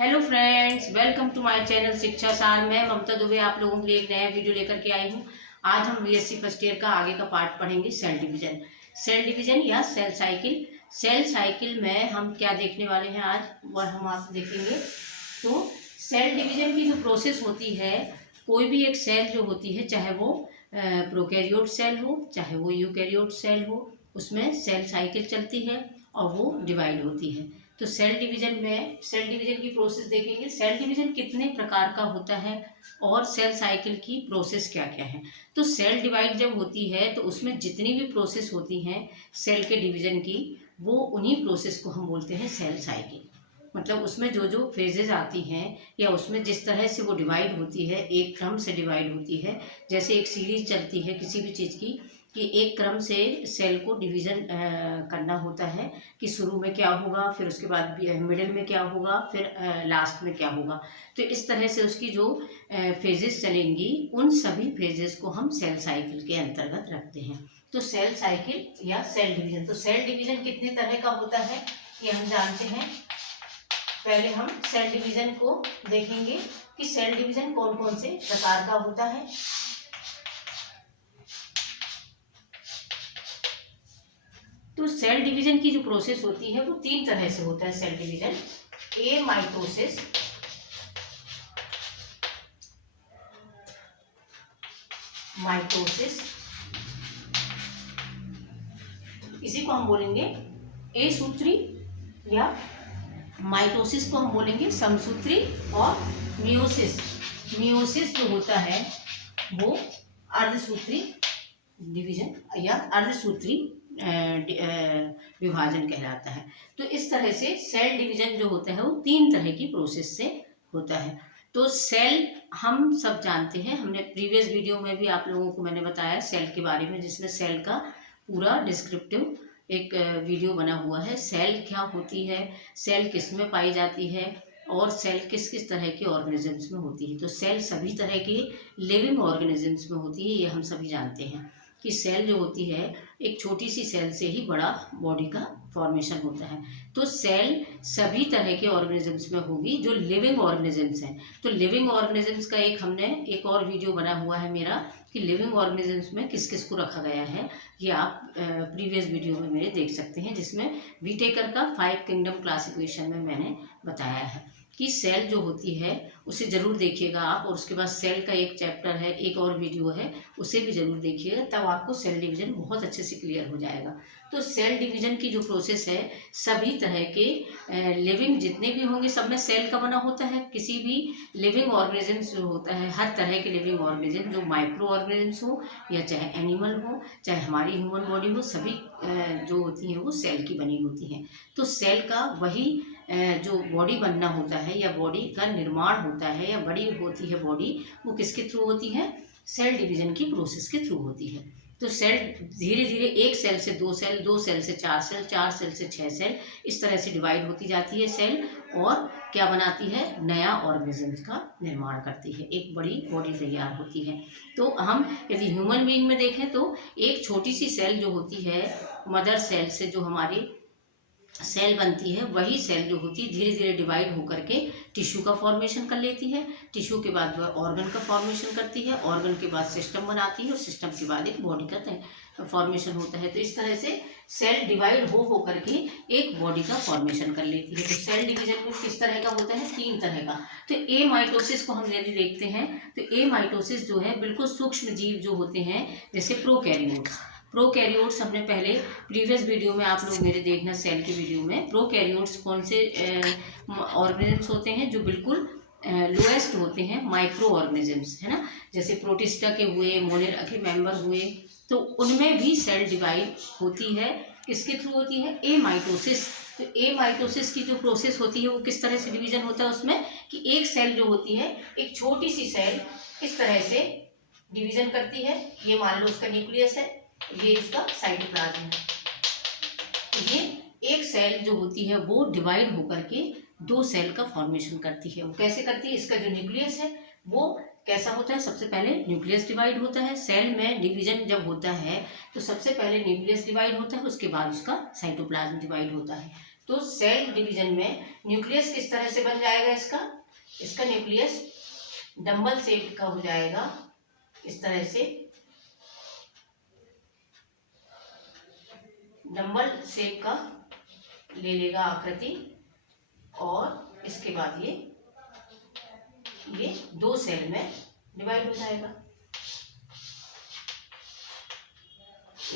Hello friends, welcome to my channel Shiksha Saar. मैं ममता दुबे आप लोगों के लिए एक नया वीडियो लेकर के आई हूँ। आज हम बीएससी फर्स्ट ईयर का आगे का पार्ट पढ़ेंगे, सेल डिवीजन। सेल डिवीजन या सेल साइकिल। सेल साइकिल में हम क्या देखने वाले हैं आज, वह हम आप देखेंगे। तो सेल डिवीजन की जो प्रोसेस होती है, कोई भी एक सेल जो होती है, चाहे वो प्रोकैरियोट सेल हो चाहे वो यूकैरियोट सेल हो, उसमें सेल साइकिल चलती है और वो डिवाइड होती है। तो सेल डिवीजन की प्रोसेस देखेंगे। सेल डिवीजन कितने प्रकार का होता है और सेल साइकिल की प्रोसेस क्या क्या है। तो सेल डिवाइड जब होती है तो उसमें जितनी भी प्रोसेस होती हैं सेल के डिवीजन की, वो उन्हीं प्रोसेस को हम बोलते हैं सेल साइकिल। मतलब उसमें जो जो फेजेज आती हैं या उसमें जिस तरह से वो डिवाइड होती है, एक क्रम से डिवाइड होती है। जैसे एक सीरीज चलती है किसी भी चीज़ की, कि एक क्रम से सेल को डिवीज़न करना होता है कि शुरू में क्या होगा, फिर उसके बाद मिडिल में क्या होगा, फिर लास्ट में क्या होगा। तो इस तरह से उसकी जो फेजेस चलेंगी, उन सभी फेजेस को हम सेल साइकिल के अंतर्गत रखते हैं। तो सेल साइकिल या सेल डिवीजन। तो सेल डिवीजन कितने तरह का होता है ये हम जानते हैं। पहले हम सेल डिवीजन को देखेंगे कि सेल डिवीजन कौन कौन से प्रकार का होता है। तो सेल डिवीजन की जो प्रोसेस होती है वो तीन तरह से होता है सेल डिवीजन। ए माइटोसिस, इसी को हम बोलेंगे ए सूत्री, या माइटोसिस को हम बोलेंगे समसूत्री, और मियोसिस जो होता है वो अर्धसूत्री डिवीजन या अर्धसूत्री विभाजन कहलाता है। तो इस तरह से सेल डिवीजन जो होता है वो तीन तरह की प्रोसेस से होता है। तो सेल हम सब जानते हैं, हमने प्रीवियस वीडियो में भी आप लोगों को मैंने बताया सेल के बारे में, जिसमें सेल का पूरा डिस्क्रिप्टिव एक वीडियो बना हुआ है। सेल क्या होती है, सेल किस में पाई जाती है, और सेल किस किस तरह के ऑर्गेनिजम्स में होती है। तो सेल सभी तरह के लिविंग ऑर्गेनिजम्स में होती है, ये हम सभी जानते हैं कि सेल जो होती है एक छोटी सी सेल से ही बड़ा बॉडी का फॉर्मेशन होता है। तो सेल सभी तरह के ऑर्गेनिजम्स में होगी जो लिविंग ऑर्गेनिजम्स हैं। तो लिविंग ऑर्गेनिजम्स का हमने एक और वीडियो बना हुआ है मेरा, कि लिविंग ऑर्गेनिजम्स में किस किस को रखा गया है। ये आप प्रीवियस वीडियो में मेरे देख सकते हैं, जिसमें विटेकर का 5 किंगडम क्लासिफिकेशन में मैंने बताया है कि सेल जो होती है उसे ज़रूर देखिएगा आप। और उसके बाद सेल का एक चैप्टर है, एक और वीडियो है, उसे भी ज़रूर देखिएगा, तब आपको सेल डिवीज़न बहुत अच्छे से क्लियर हो जाएगा। तो सेल डिवीज़न की जो प्रोसेस है, सभी तरह के लिविंग जितने भी होंगे सब में सेल का बना होता है। किसी भी लिविंग ऑर्गेनिजम्स जो होता है, हर तरह के लिविंग ऑर्गेनिज्म, जो माइक्रो ऑर्गेनिजम्स हो या चाहे एनिमल हो चाहे हमारी ह्यूमन बॉडी हो, सभी जो होती हैं वो सेल की बनी होती हैं। तो सेल का वही जो बॉडी बनना होता है या बॉडी का निर्माण होता है या बड़ी होती है बॉडी, वो किसके थ्रू होती है, सेल डिवीजन की प्रोसेस के थ्रू होती है। तो सेल धीरे धीरे एक सेल से दो सेल, दो सेल से चार सेल, चार सेल से 6 सेल, इस तरह से डिवाइड होती जाती है सेल, और क्या बनाती है, नया ऑर्गेनिजम्स का निर्माण करती है, एक बड़ी बॉडी तैयार होती है। तो हम यदि ह्यूमन बीइंग में देखें तो एक छोटी सी सेल जो होती है, मदर सेल से जो हमारी सेल बनती है, वही सेल जो होती है धीरे धीरे डिवाइड होकर के टिश्यू का फॉर्मेशन कर लेती है। टिश्यू के बाद वह ऑर्गन का फॉर्मेशन करती है, ऑर्गन के बाद सिस्टम बनाती है, और सिस्टम के बाद एक बॉडी का फॉर्मेशन होता है। तो इस तरह से सेल डिवाइड हो करके एक बॉडी का फॉर्मेशन कर लेती है। तो सेल डिवीजन में किस तरह का होता है, तीन तरह का। तो ए माइटोसिस को हम यदि देखते हैं, तो ए माइटोसिस जो है बिल्कुल सूक्ष्म जीव जो होते हैं, जैसे प्रोकैरियोट्स हमने पहले प्रीवियस वीडियो में आप लोग मेरे देखना सेल के वीडियो में, प्रोकैरियोट्स कौन से ऑर्गेनिजम्स होते हैं जो बिल्कुल लोएस्ट होते हैं, माइक्रो ऑर्गेनिजम्स, है ना। जैसे प्रोटिस्टा के हुए, मोनेरा के मेंबर हुए, तो उनमें भी सेल डिवाइड होती है। किसके थ्रू होती है, ए माइटोसिस। तो ए माइटोसिस की जो प्रोसेस होती है वो किस तरह से डिवीजन होता है उसमें, कि एक सेल जो होती है, एक छोटी सी सेल इस तरह से डिवीजन करती है। ये मान लो उसका न्यूक्लियस है, ये इसका साइटोप्लाज्म है। तो ये एक सेल जो होती है वो डिवाइड होकर के दो सेल का फॉर्मेशन करती है। वो कैसे करती है, इसका जो न्यूक्लियस है वो कैसा होता है, सबसे पहले न्यूक्लियस डिवाइड होता है। सेल में डिवीजन जब होता है तो सबसे पहले न्यूक्लियस डिवाइड होता है, उसके बाद उसका साइटोप्लाज्म डिवाइड होता है। तो सेल डिवीजन में न्यूक्लियस किस तरह से बन जाएगा, इसका न्यूक्लियस डंबल शेप का हो जाएगा, इस तरह से डंबल शेप का ले लेगा आकृति, और इसके बाद ये 2 सेल में डिवाइड हो जाएगा।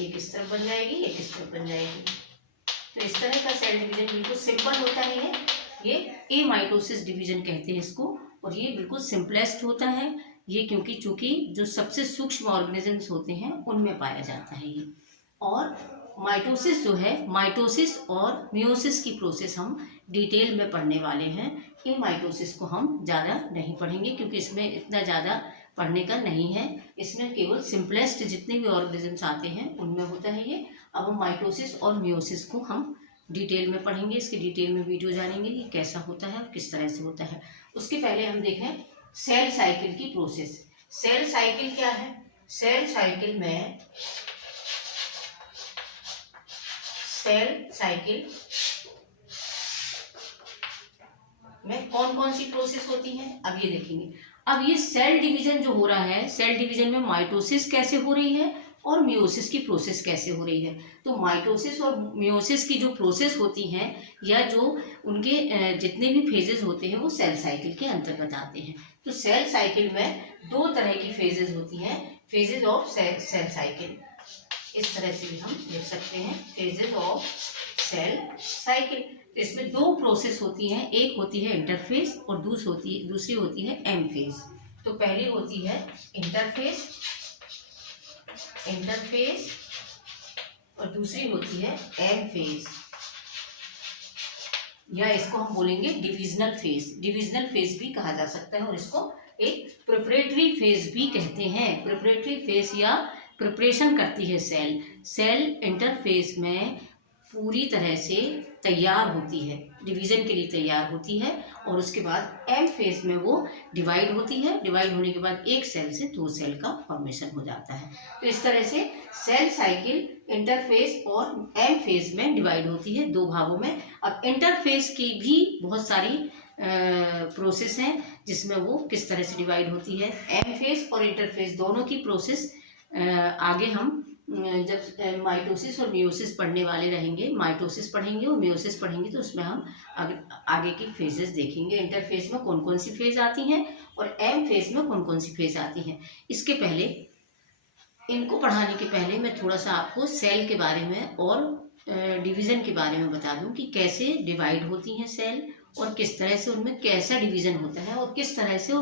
एक इस तरफ बन जाएगी, एक इस तरफ बन जाएगी। तो इस तरह का सेल डिवीजन बिल्कुल सिंपल होता है। ये एमाइटोसिस डिवीजन कहते हैं इसको, और ये बिल्कुल सिंपलेस्ट होता है ये, क्योंकि चूंकि जो सबसे सूक्ष्म ऑर्गेनिजम्स होते हैं उनमें पाया जाता है ये। और माइटोसिस जो है, माइटोसिस और मियोसिस की प्रोसेस हम डिटेल में पढ़ने वाले हैं। एमाइटोसिस को हम ज़्यादा नहीं पढ़ेंगे क्योंकि इसमें इतना ज़्यादा पढ़ने का नहीं है। इसमें केवल सिंपलेस्ट जितने भी ऑर्गेनिजम्स आते हैं उनमें होता है ये। अब हम माइटोसिस और मियोसिस को हम डिटेल में पढ़ेंगे, इसकी डिटेल में वीडियो जानेंगे कि कैसा होता है और किस तरह से होता है। उसके पहले हम देखें सेल साइकिल की प्रोसेस। सेल साइकिल क्या है? सेल साइकिल में कौन कौन सी प्रोसेस होती हैं, अब ये देखेंगे। अब ये सेल डिवीजन जो हो रहा है, सेल डिवीजन में माइटोसिस कैसे हो रही है और मियोसिस की प्रोसेस कैसे हो रही है। तो माइटोसिस और मियोसिस की जो प्रोसेस होती हैं, या जो उनके जितने भी फेजेस होते हैं वो सेल साइकिल के अंतर्गत आते हैं। तो सेल साइकिल में 2 तरह की फेजेस होती हैं, फेजेस ऑफ सेल साइकिल। इस तरह से भी हम लिख सकते हैं, फेजेस ऑफ सेल साइकिल। इसमें 2 प्रोसेस होती हैं, एक होती है इंटरफेज और दूसरी होती है एम फेज। तो पहली होती है इंटरफेज और दूसरी होती है एम फेज, या इसको हम बोलेंगे डिविजनल फेज। डिविजनल फेज भी कहा जा सकता है और इसको एक प्रिपरेटरी फेज भी कहते हैं। प्रिपरेटरी फेज या प्रिपरेशन करती है सेल इंटरफेज में पूरी तरह से तैयार होती है, डिवीजन के लिए तैयार होती है, और उसके बाद एम फेज में वो डिवाइड होती है। डिवाइड होने के बाद एक सेल से 2 सेल का फॉर्मेशन हो जाता है। तो इस तरह से सेल साइकिल इंटरफेज और एम फेज में डिवाइड होती है 2 भागों में। अब इंटरफेज की भी बहुत सारी प्रोसेस हैं जिसमें वो किस तरह से डिवाइड होती है। एम फेज और इंटरफेज दोनों की प्रोसेस आगे हम जब माइटोसिस और मियोसिस पढ़ने वाले रहेंगे, माइटोसिस पढ़ेंगे और मियोसिस पढ़ेंगे, तो उसमें हम आगे की फेजेस देखेंगे। इंटरफेज में कौन कौन सी फेज आती हैं और एम फेज में कौन कौन सी फेज आती हैं। इसके पहले, इनको पढ़ाने के पहले मैं थोड़ा सा आपको सेल के बारे में और डिवीज़न के बारे में बता दूं कि कैसे डिवाइड होती हैं सेल, और किस तरह से उनमें कैसा डिवीज़न होता है, और किस तरह से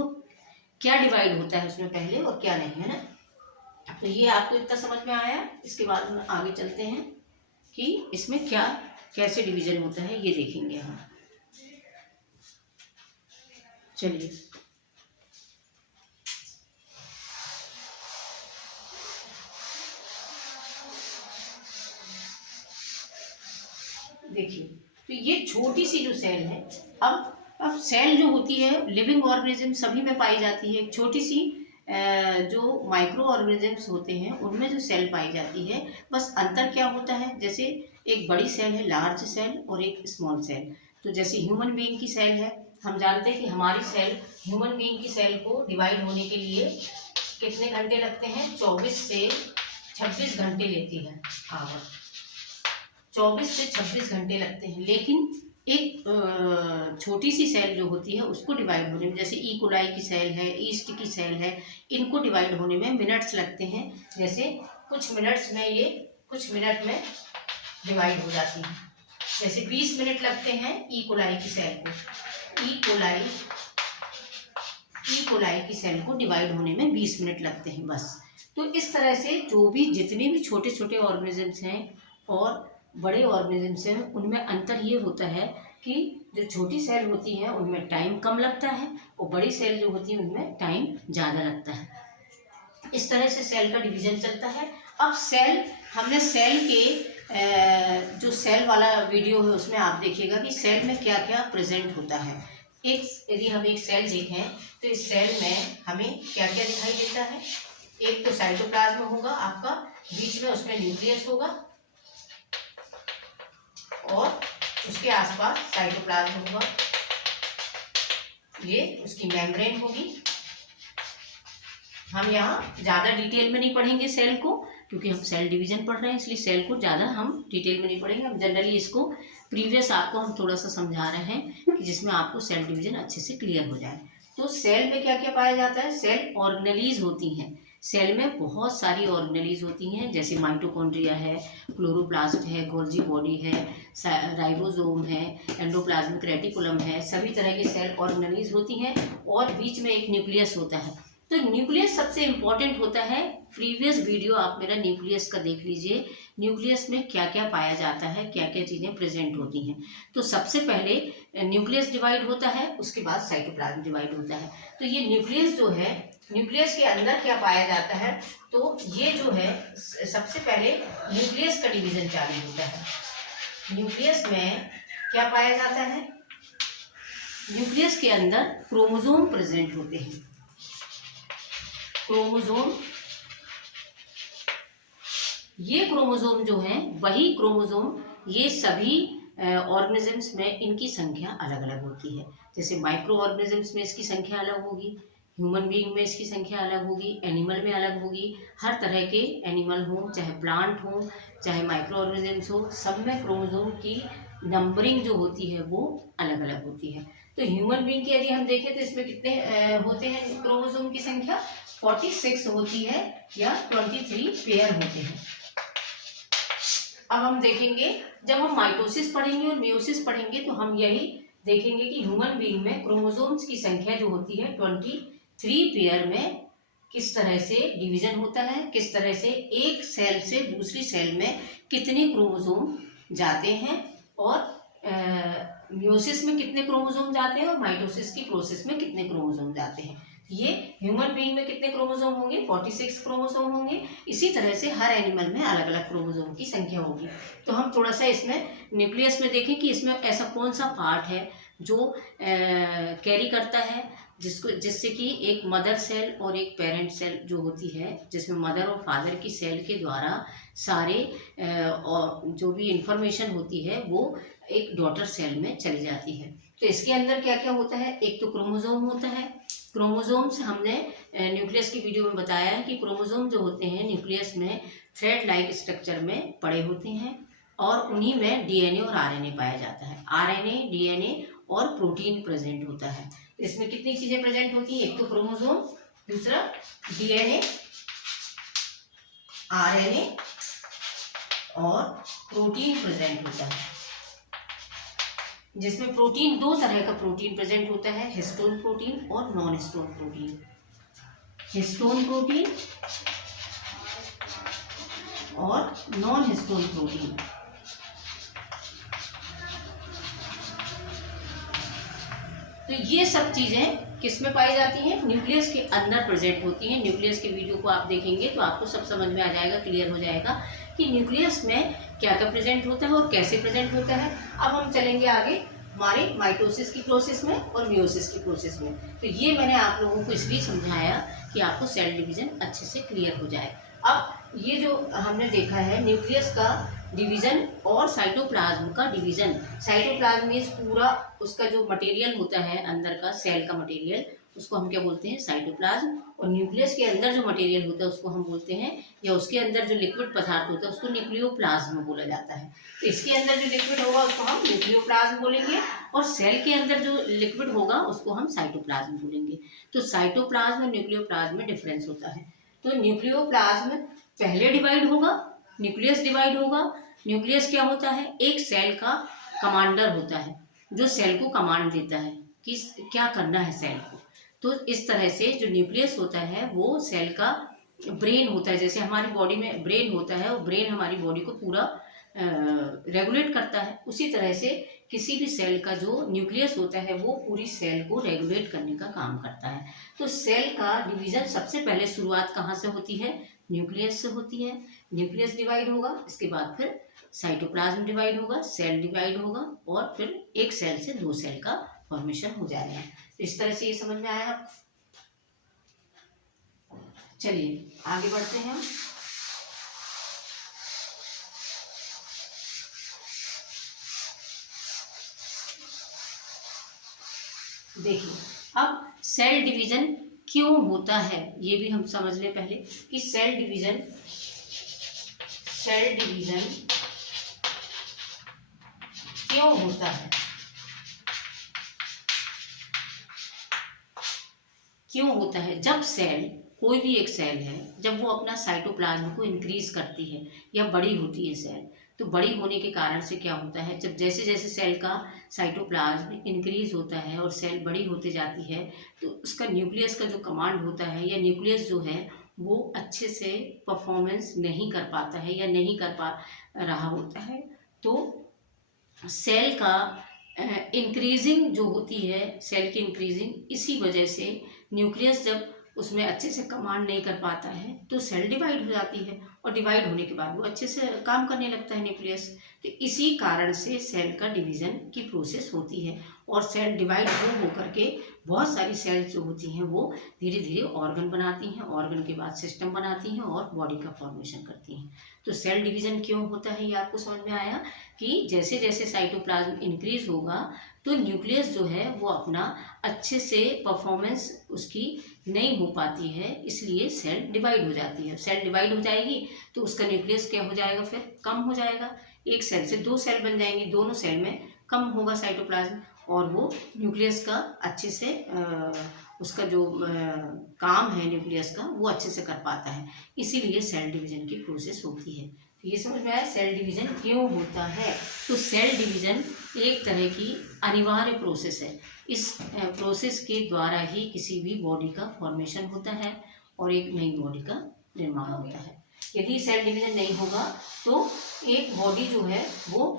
क्या डिवाइड होता है उसमें पहले और क्या नहीं, है ना। तो ये आपको इतना समझ में आया। इसके बाद हम आगे चलते हैं कि इसमें क्या कैसे डिवीजन होता है, ये देखेंगे हम। चलिए, देखिए, तो ये छोटी सी जो सेल है, अब सेल जो होती है लिविंग ऑर्गेनिज्म सभी में पाई जाती है। छोटी सी जो माइक्रो ऑर्गेनिजम्स होते हैं उनमें जो सेल पाई जाती है, बस अंतर क्या होता है, जैसे एक बड़ी सेल है, लार्ज सेल, और एक स्मॉल सेल। तो जैसे ह्यूमन बीइंग की सेल है, हम जानते हैं कि हमारी सेल, ह्यूमन बीइंग की सेल को डिवाइड होने के लिए कितने घंटे लगते हैं, 24 से 26 घंटे लेती है आवर, 24 से 26 घंटे लगते हैं। लेकिन एक छोटी सी सेल जो होती है उसको डिवाइड होने में, जैसे ई कोलाई की सेल है, ईस्ट की सेल है, इनको डिवाइड होने में मिनट्स लगते हैं। जैसे कुछ मिनट में डिवाइड हो जाती है। जैसे 20 मिनट लगते हैं ई कोलाई की सेल को, ई कोलाई की सेल को डिवाइड होने में 20 मिनट लगते हैं बस। तो इस तरह से जो भी जितने भी छोटे छोटे ऑर्गेनिजम्स हैं और बड़े ऑर्गेनिजम्स हैं, उनमें अंतर ये होता है कि जो छोटी सेल होती हैं उनमें टाइम कम लगता है, और बड़ी सेल जो होती है उनमें टाइम ज़्यादा लगता है। इस तरह से सेल का डिवीजन चलता है। अब सेल, हमने सेल के जो सेल वाला वीडियो है उसमें आप देखिएगा कि सेल में क्या क्या प्रेजेंट होता है। यदि हम एक सेल देखें तो इस सेल में हमें क्या क्या दिखाई देता है। एक तो साइटोप्लाज्म होगा आपका, बीच में उसमें न्यूक्लियस होगा, और उसके आसपास साइटोप्लाज्म होगा, ये उसकी मेम्ब्रेन होगी। हम यहाँ ज़्यादा डिटेल में नहीं पढ़ेंगे सेल को, क्योंकि हम सेल डिवीजन पढ़ रहे हैं, इसलिए सेल को ज़्यादा हम डिटेल में नहीं पढ़ेंगे। हम जनरली इसको प्रीवियस आपको हम थोड़ा सा समझा रहे हैं कि जिसमें आपको सेल डिवीजन अच्छे से क्लियर हो जाए। तो सेल में क्या क्या पाया जाता है? सेल ऑर्गेनेलीज होती हैं। सेल में बहुत सारी ऑर्गेनेलीज होती हैं, जैसे माइटोकॉन्ड्रिया है, क्लोरोप्लास्ट है, गोल्जी बॉडी है, राइबोसोम है, एंडोप्लाज्मिक रेटिकुलम है, सभी तरह की सेल ऑर्गेनेलीज होती हैं। और बीच में एक न्यूक्लियस होता है। तो न्यूक्लियस सबसे इम्पोर्टेंट होता है। प्रीवियस वीडियो आप मेरा न्यूक्लियस का देख लीजिए, न्यूक्लियस में क्या क्या पाया जाता है, क्या क्या चीज़ें प्रेजेंट होती हैं। तो सबसे पहले न्यूक्लियस डिवाइड होता है, उसके बाद साइटोप्लाज्म डिवाइड होता है। तो ये न्यूक्लियस जो है, न्यूक्लियस के अंदर क्या पाया जाता है? तो ये जो है सबसे पहले न्यूक्लियस का डिवीजन चालू होता है। न्यूक्लियस में क्या पाया जाता है? न्यूक्लियस के अंदर क्रोमोसोम प्रेजेंट होते हैं। क्रोमोसोम, ये क्रोमोसोम जो है वही क्रोमोसोम, ये सभी ऑर्गेनिजम्स में इनकी संख्या अलग अलग होती है। जैसे माइक्रो ऑर्गेनिजम्स में इसकी संख्या अलग होगी, ह्यूमन बीइंग में इसकी संख्या अलग होगी, एनिमल में अलग होगी। हर तरह के एनिमल हो, चाहे प्लांट हो, चाहे माइक्रो ऑर्गेनिजम्स हो, सब में क्रोमोसोम की नंबरिंग जो होती है वो अलग अलग होती है। तो ह्यूमन बीइंग की यदि हम देखें तो इसमें कितने होते हैं क्रोमोसोम की संख्या? 46 होती है, या 23 पेयर होते हैं। अब हम देखेंगे, जब हम माइटोसिस पढ़ेंगे और मियोसिस पढ़ेंगे तो हम यही देखेंगे कि ह्यूमन बीइंग में क्रोमोसोम्स की संख्या जो होती है 23 पेयर में किस तरह से डिवीजन होता है, किस तरह से एक सेल से दूसरी सेल में कितने क्रोमोसोम जाते हैं, और मियोसिस में कितने क्रोमोसोम जाते हैं, और माइटोसिस की प्रोसेस में कितने क्रोमोसोम जाते हैं। ये ह्यूमन बीइंग में कितने क्रोमोसोम होंगे? 46 क्रोमोसोम होंगे। इसी तरह से हर एनिमल में अलग अलग क्रोमोसोम की संख्या होगी। तो हम थोड़ा सा इसमें न्यूक्लियस में देखें कि इसमें ऐसा कौन सा पार्ट है जो कैरी करता है, जिससे कि एक मदर सेल और एक पेरेंट सेल जो होती है, जिसमें मदर और फादर की सेल के द्वारा सारे और जो भी इंफॉर्मेशन होती है वो एक डॉटर सेल में चली जाती है। तो इसके अंदर क्या क्या होता है? एक तो क्रोमोसोम होता है। क्रोमोसोम्स हमने न्यूक्लियस की वीडियो में बताया है कि क्रोमोसोम जो होते हैं न्यूक्लियस में थ्रेड लाइक स्ट्रक्चर में पड़े होते हैं, और उन्हीं में डीएनए और आरएनए पाया जाता है। आरएनए, डीएनए और प्रोटीन प्रेजेंट होता है। तो इसमें कितनी चीजें प्रेजेंट होती हैं? एक तो क्रोमोसोम, दूसरा डीएनए, आरएनए और प्रोटीन प्रेजेंट होता है, जिसमें प्रोटीन दो तरह का प्रोटीन प्रेजेंट होता है, हिस्टोन प्रोटीन और non histone protein. Histone protein और नॉन हिस्टोन प्रोटीन। तो ये सब चीजें किसमें पाई जाती हैं? न्यूक्लियस के अंदर प्रेजेंट होती हैं। न्यूक्लियस के वीडियो को आप देखेंगे तो आपको सब समझ में आ जाएगा, क्लियर हो जाएगा कि न्यूक्लियस में क्या क्या प्रेजेंट होता है और कैसे प्रेजेंट होता है। अब हम चलेंगे आगे हमारे माइटोसिस की प्रोसेस में और मियोसिस की प्रोसेस में। तो ये मैंने आप लोगों को इसलिए समझाया कि आपको सेल डिवीजन अच्छे से क्लियर हो जाए। अब ये जो हमने देखा है न्यूक्लियस का डिवीजन और साइटोप्लाज्म का डिवीजन। साइटोप्लाज्म मीन्स पूरा उसका जो मटेरियल होता है अंदर का, सेल का मटेरियल, उसको हम क्या बोलते हैं? साइटोप्लाज्म। और न्यूक्लियस के अंदर जो मटेरियल होता है उसको हम बोलते हैं, या उसके अंदर जो लिक्विड पदार्थ होता है उसको न्यूक्लियोप्लाज्म बोला जाता है। तो इसके अंदर जो लिक्विड होगा उसको हम न्यूक्लियोप्लाज्म बोलेंगे, और सेल के अंदर जो लिक्विड होगा उसको हम साइटोप्लाज्म बोलेंगे। तो साइटोप्लाज्म और न्यूक्लियोप्लाज्म में डिफरेंस होता है। तो न्यूक्लियोप्लाज्म पहले डिवाइड होगा, न्यूक्लियस डिवाइड होगा। न्यूक्लियस क्या होता है? एक सेल का कमांडर होता है, जो सेल को कमांड देता है कि क्या करना है सेल को। तो इस तरह से जो न्यूक्लियस होता है वो सेल का ब्रेन होता है। जैसे हमारी बॉडी में ब्रेन होता है, और ब्रेन हमारी बॉडी को पूरा रेगुलेट करता है, उसी तरह से किसी भी सेल का जो न्यूक्लियस होता है वो पूरी सेल को रेगुलेट करने का काम करता है। तो सेल का डिवीजन सबसे पहले शुरुआत कहाँ से होती है? न्यूक्लियस से होती है। न्यूक्लियस डिवाइड होगा, इसके बाद फिर साइटोप्लाज्म डिवाइड होगा, सेल डिवाइड होगा, और फिर एक सेल से दो सेल का फॉर्मेशन हो जाएगा। इस तरह से ये समझ में आया आपको? चलिए आगे बढ़ते हैं। देखिए, अब सेल डिवीजन क्यों होता है ये भी हम समझ लें पहले कि सेल डिवीजन क्यों होता है। क्यों होता है? जब सेल, कोई भी एक सेल है, जब वो अपना साइटोप्लाज्म को इंक्रीज करती है या बड़ी होती है सेल, तो बड़ी होने के कारण से क्या होता है, जब जैसे जैसे सेल का साइटोप्लाज्म इंक्रीज होता है और सेल बड़ी होती जाती है, तो उसका न्यूक्लियस का जो कमांड होता है या न्यूक्लियस जो है वो अच्छे से परफॉर्मेंस नहीं कर पाता है या नहीं कर पा रहा होता है। तो सेल का इंक्रीजिंग जो होती है, सेल की इंक्रीजिंग, इसी वजह से न्यूक्लियस जब उसमें अच्छे से कमांड नहीं कर पाता है तो सेल डिवाइड हो जाती है, और डिवाइड होने के बाद वो अच्छे से काम करने लगता है न्यूक्लियस। तो इसी कारण से सेल का डिवीजन की प्रोसेस होती है, और सेल डिवाइड हो करके बहुत सारी सेल्स जो होती हैं वो धीरे धीरे ऑर्गन बनाती हैं, ऑर्गन के बाद सिस्टम बनाती हैं और बॉडी का फॉर्मेशन करती हैं। तो सेल डिवीजन क्यों होता है ये आपको समझ में आया कि जैसे जैसे साइटोप्लाज्म इंक्रीज होगा तो न्यूक्लियस जो है वो अपना अच्छे से परफॉर्मेंस उसकी नहीं हो पाती है, इसलिए सेल डिवाइड हो जाती है। सेल डिवाइड हो जाएगी तो उसका न्यूक्लियस क्या हो जाएगा, फिर कम हो जाएगा। एक सेल से दो सेल बन जाएंगी, दोनों सेल में कम होगा साइटोप्लाज्म, और वो न्यूक्लियस का अच्छे से उसका जो काम है न्यूक्लियस का वो अच्छे से कर पाता है, इसीलिए सेल डिवीजन की प्रोसेस होती है। तो ये समझ में आया सेल डिवीजन क्यों होता है। तो सेल डिवीजन एक तरह की अनिवार्य प्रोसेस है। इस प्रोसेस के द्वारा ही किसी भी बॉडी का फॉर्मेशन होता है और एक नई बॉडी का निर्माण होता है। यदि सेल डिवीजन नहीं होगा तो एक बॉडी जो है वो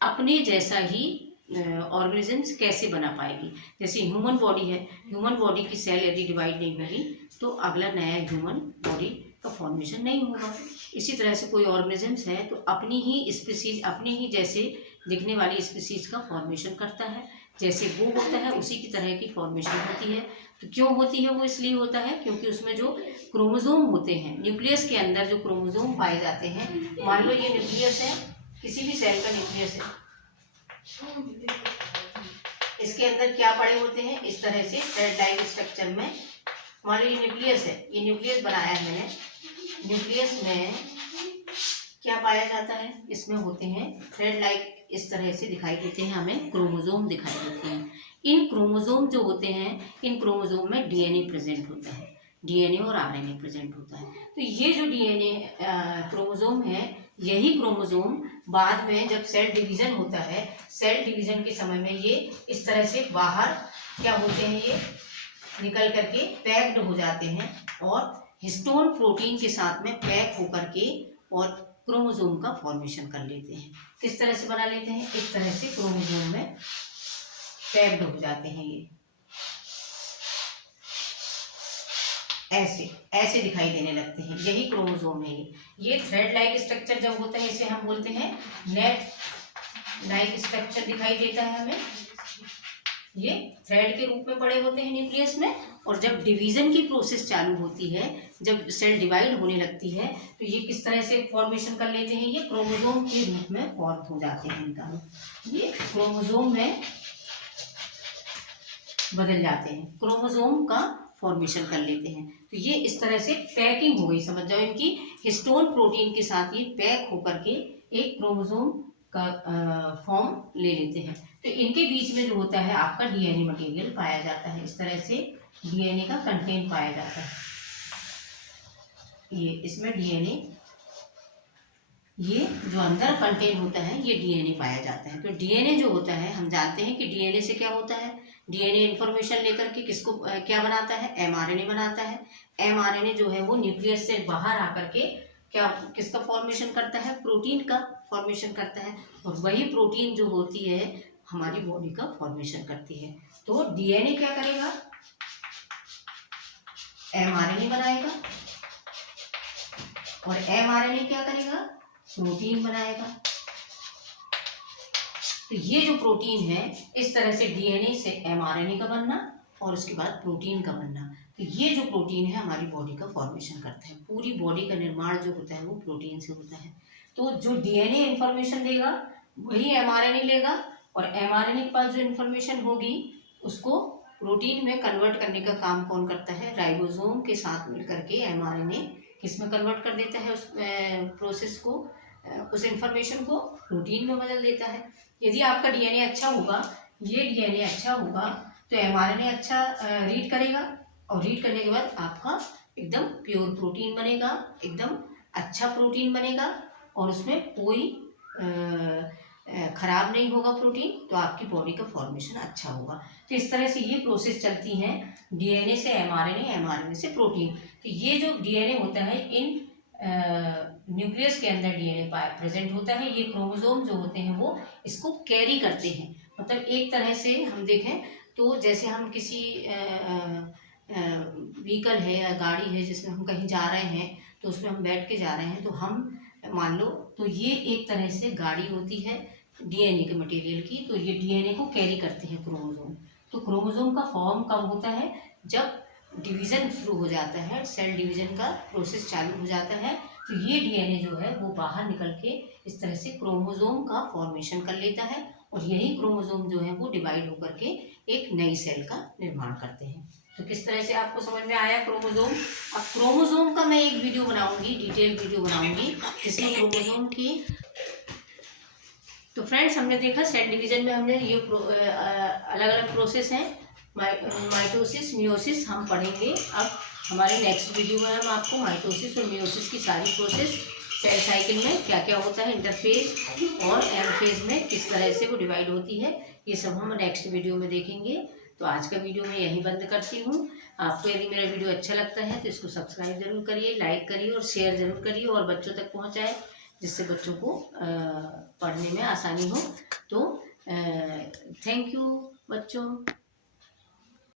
अपने जैसा ही ऑर्गेनिजम्स कैसे बना पाएगी। जैसे ह्यूमन बॉडी है, ह्यूमन बॉडी की सेल यदि डिवाइड नहीं होगी तो अगला नया ह्यूमन बॉडी का फॉर्मेशन नहीं होगा। इसी तरह से कोई ऑर्गेनिजम्स है तो अपनी ही स्पीसीज, अपनी ही जैसे दिखने वाली स्पीसीज का फॉर्मेशन करता है, जैसे वो होता है उसी की तरह की फॉर्मेशन होती है। तो क्यों होती है वो? इसलिए होता है क्योंकि उसमें जो क्रोमोसोम होते हैं, न्यूक्लियस के अंदर जो क्रोमोसोम पाए जाते हैं, मान लो ये न्यूक्लियस है, किसी भी सेल का न्यूक्लियस है, इसके अंदर क्या पड़े होते हैं, इस तरह से थ्रेड लाइक स्ट्रक्चर में। मान लो ये न्यूक्लियस है, ये न्यूक्लियस बनाया है मैंने, न्यूक्लियस में क्या पाया जाता है, इसमें होते हैं थ्रेड लाइक, इस तरह से दिखाई देते हैं, हमें क्रोमोसोम दिखाई देते हैं। इन क्रोमोसोम जो होते हैं, इन क्रोमोसोम में डीएनए प्रेजेंट होता है, डीएनए और आरएनए प्रेजेंट होता है। तो ये जो डीएनए क्रोमोसोम है, यही क्रोमोसोम बाद में जब सेल डिवीजन होता है, सेल डिवीजन के समय में ये इस तरह से बाहर क्या होते हैं, ये निकल करके पैक्ड हो जाते हैं और हिस्टोन प्रोटीन के साथ में पैक होकर के और क्रोमोसोम का फॉर्मेशन कर लेते हैं। किस तरह से बना लेते हैं? इस तरह से क्रोमोसोम में पैक्ड हो जाते हैं, ये ऐसे ऐसे दिखाई देने लगते हैं, यही क्रोमोसोम है। ये थ्रेड लाइक स्ट्रक्चर जब होता है इसे हम बोलते हैं नेट लाइक स्ट्रक्चर दिखाई देता है हमें। ये थ्रेड के रूप में पड़े होते हैं न्यूक्लियस में, और जब डिवीजन की प्रोसेस चालू होती है, जब सेल डिवाइड होने लगती है, तो ये किस तरह से फॉर्मेशन कर लेते हैं, ये क्रोमोसोम के रूप में फॉर्म हो जाते हैं, इनका ये क्रोमोसोम में बदल जाते हैं, क्रोमोसोम का फॉर्मेशन कर लेते हैं। तो ये इस तरह से पैकिंग हो गई, समझ जाओ, इनकी हिस्टोन प्रोटीन के साथ ये पैक होकर के एक क्रोमोसोम का फॉर्म ले लेते हैं। तो इनके बीच में जो होता है आपका डीएनए मटेरियल पाया जाता है, इस तरह से डीएनए का कंटेंट पाया जाता है। ये इसमें डीएनए, ये जो अंदर कंटेंट होता है ये डीएनए पाया जाता है। तो डीएनए जो होता है, हम जानते हैं कि डीएनए से क्या होता है, डीएनए इंफॉर्मेशन लेकर के किसको क्या बनाता है, एमआरएनए बनाता है। एमआरएनए जो है वो न्यूक्लियस से बाहर आकर के क्या, किसका फॉर्मेशन करता है, प्रोटीन का फॉर्मेशन करता है, और वही प्रोटीन जो होती है हमारी बॉडी का फॉर्मेशन करती है। तो डीएनए क्या करेगा, एमआरएनए बनाएगा, और एमआरएनए क्या करेगा, प्रोटीन बनाएगा। तो ये जो प्रोटीन है, इस तरह से डीएनए से एमआरएनए का बनना और उसके बाद प्रोटीन का बनना। तो ये जो प्रोटीन है हमारी बॉडी का फॉर्मेशन करता है। पूरी बॉडी का निर्माण जो होता है वो प्रोटीन से होता है। तो जो डीएनए इंफॉर्मेशन देगा वही एमआरएनए लेगा, और एमआरएनए के पास जो इंफॉर्मेशन होगी उसको प्रोटीन में कन्वर्ट करने का काम कौन करता है? राइबोसोम के साथ मिलकर के एमआरएनए किसमें कन्वर्ट कर देता है? उस प्रोसेस को, उस इंफॉर्मेशन को प्रोटीन में बदल देता है। यदि आपका डीएनए अच्छा होगा, ये डीएनए अच्छा होगा, तो एमआरएनए अच्छा रीड करेगा, और रीड करने के बाद आपका एकदम प्योर प्रोटीन बनेगा, एकदम अच्छा प्रोटीन बनेगा, और उसमें कोई खराब नहीं होगा प्रोटीन, तो आपकी बॉडी का फॉर्मेशन अच्छा होगा। तो इस तरह से ये प्रोसेस चलती हैं, डीएनए से एमआरएनए, एमआरएनए से प्रोटीन। तो ये जो डीएनए होता है, इन न्यूक्लियस के अंदर डीएनए प्रेजेंट होता है। ये क्रोमोसोम जो होते हैं वो इसको कैरी करते हैं। मतलब एक तरह से हम देखें तो जैसे हम किसी व्हीकल है या गाड़ी है जिसमें हम कहीं जा रहे हैं, तो उसमें हम बैठ के जा रहे हैं, तो हम मान लो, तो ये एक तरह से गाड़ी होती है डीएनए के मटेरियल की। तो ये डीएनए को कैरी करते हैं क्रोमोसोम। तो क्रोमोसोम का फॉर्म कब होता है? जब डिवीज़न शुरू हो जाता है, सेल डिवीज़न का प्रोसेस चालू हो जाता है, तो ये डीएनए जो है वो बाहर निकल के इस तरह से क्रोमोसोम का फॉर्मेशन कर लेता है, और यही क्रोमोसोम जो है वो डिवाइड होकर के एक नई सेल का निर्माण करते हैं। तो किस तरह से आपको समझ में आया क्रोमोसोम? अब क्रोमोसोम का मैं एक वीडियो बनाऊंगी, डिटेल वीडियो बनाऊंगी, जिसमें क्रोमोसोम की। तो फ्रेंड्स, हमने देखा सेल डिवीजन में हमने ये अलग अलग प्रोसेस हैं, माइटोसिस, मियोसिस हम पढ़ेंगे। अब हमारे नेक्स्ट वीडियो में हम आपको माइटोसिस और मियोसिस की सारी प्रोसेस, सेल साइकिल में क्या क्या होता है, इंटरफेज और एनाफेज में किस तरह से वो डिवाइड होती है, ये सब हम नेक्स्ट वीडियो में देखेंगे। तो आज का वीडियो मैं यहीं बंद करती हूँ। आपको यदि मेरा वीडियो अच्छा लगता है तो इसको सब्सक्राइब जरूर करिए, लाइक करिए और शेयर जरूर करिए, और बच्चों तक पहुँचाएँ, जिससे बच्चों को पढ़ने में आसानी हो। तो थैंक यू बच्चों।